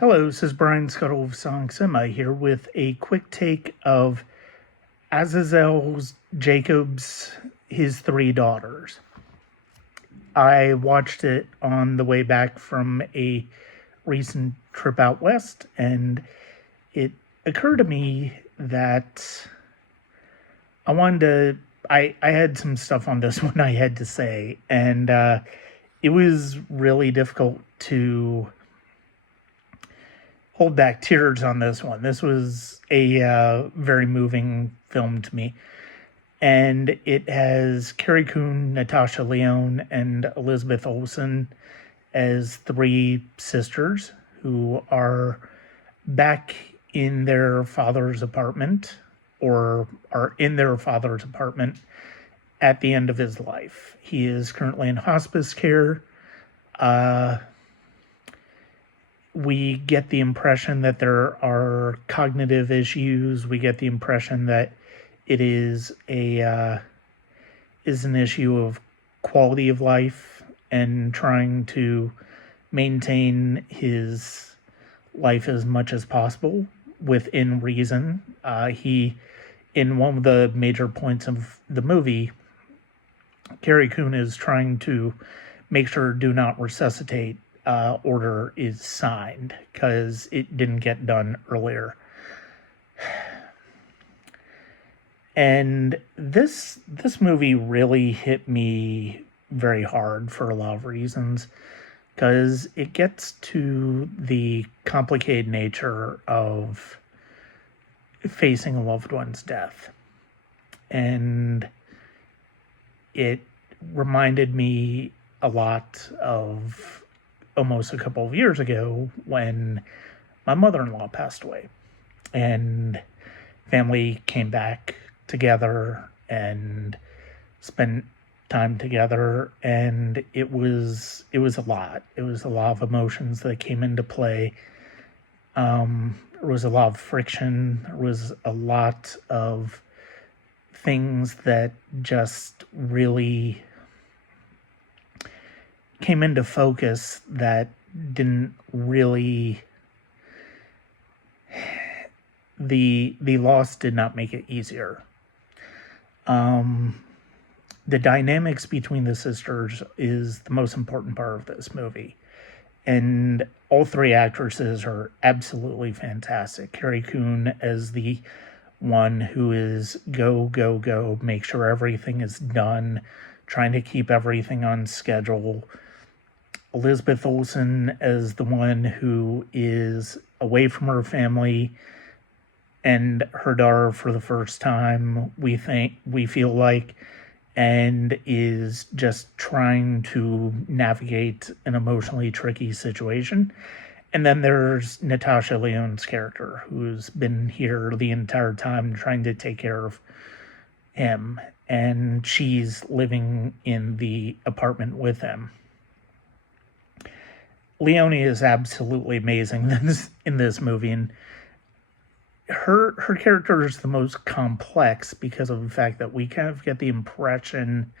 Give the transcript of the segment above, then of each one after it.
Hello, this is Brian Scuttle of Song Cinema here with a quick take of Azazel Jacobs, His Three Daughters. I watched it on the way back from a recent trip out west, and it occurred to me that I wanted to. I had some stuff on this one I had to say, and it was really difficult to hold back tears on this one. This was a very moving film to me. And it has Carrie Coon, Natasha Lyonne, and Elizabeth Olsen as three sisters who are back in their father's apartment, or are in their father's apartment at the end of his life. He is currently in hospice care. We get the impression that there are cognitive issues. We get the impression that it is an issue of quality of life and trying to maintain his life as much as possible within reason. In one of the major points of the movie, Carrie Coon is trying to make sure do not resuscitate order is signed because it didn't get done earlier. And this movie really hit me very hard for a lot of reasons, because it gets to the complicated nature of facing a loved one's death. And it reminded me a lot of almost a couple of years ago when my mother-in-law passed away, and family came back together and spent time together, and it was a lot. It was a lot of emotions that came into play. There was a lot of friction. There was a lot of things that just really came into focus that didn't really, the loss did not make it easier. The dynamics between the sisters is the most important part of this movie. And all three actresses are absolutely fantastic. Carrie Coon as the one who is go, make sure everything is done, trying to keep everything on schedule. Elizabeth Olsen as the one who is away from her family and her daughter for the first time, we feel like, and is just trying to navigate an emotionally tricky situation. And then there's Natasha Lyonne's character, who's been here the entire time trying to take care of him, and she's living in the apartment with him. Leone is absolutely amazing in this movie, and her character is the most complex because of the fact that we kind of get the impression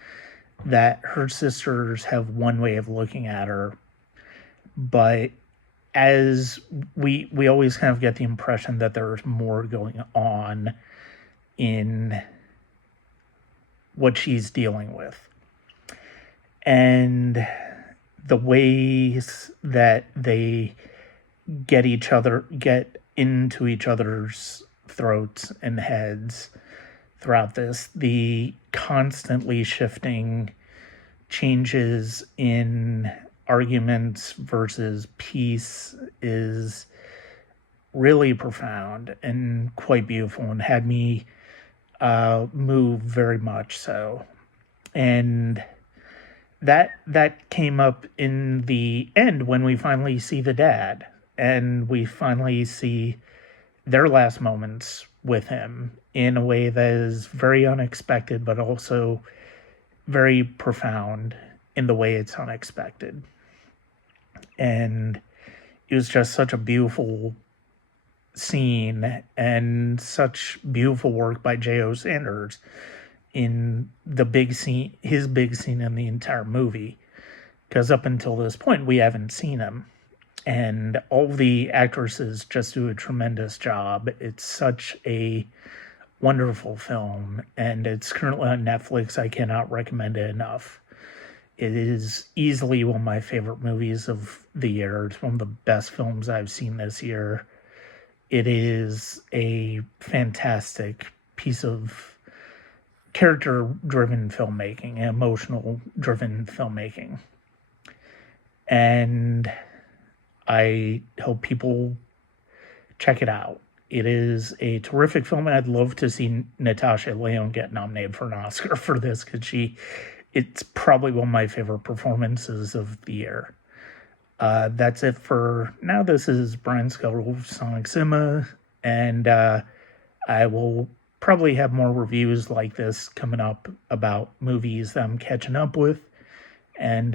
that her sisters have one way of looking at her, but as we always kind of get the impression that there's more going on in what she's dealing with. And the ways that they get into each other's throats and heads throughout this, the constantly shifting changes in arguments versus peace is really profound and quite beautiful, and had me move very much so. And that came up in the end when we finally see the dad, and we finally see their last moments with him in a way that is very unexpected, but also very profound in the way it's unexpected. And it was just such a beautiful scene and such beautiful work by J.O. Sanders in the big scene, his big scene in the entire movie, because up until this point we haven't seen him. and all the actresses just do a tremendous job. It's such a wonderful film, and it's currently on Netflix. I cannot recommend it enough. It is easily one of my favorite movies of the year. It's one of the best films I've seen this year. It is a fantastic piece of character driven filmmaking, emotional driven filmmaking. And I hope people check it out. It is a terrific film, and I'd love to see Natasha Lyonne get nominated for an Oscar for this, because it's probably one of my favorite performances of the year. That's it for now. This is Brian Scuttle of Sonic Cinema, and I will probably have more reviews like this coming up about movies that I'm catching up with. And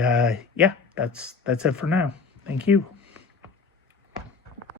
yeah, that's it for now. Thank you.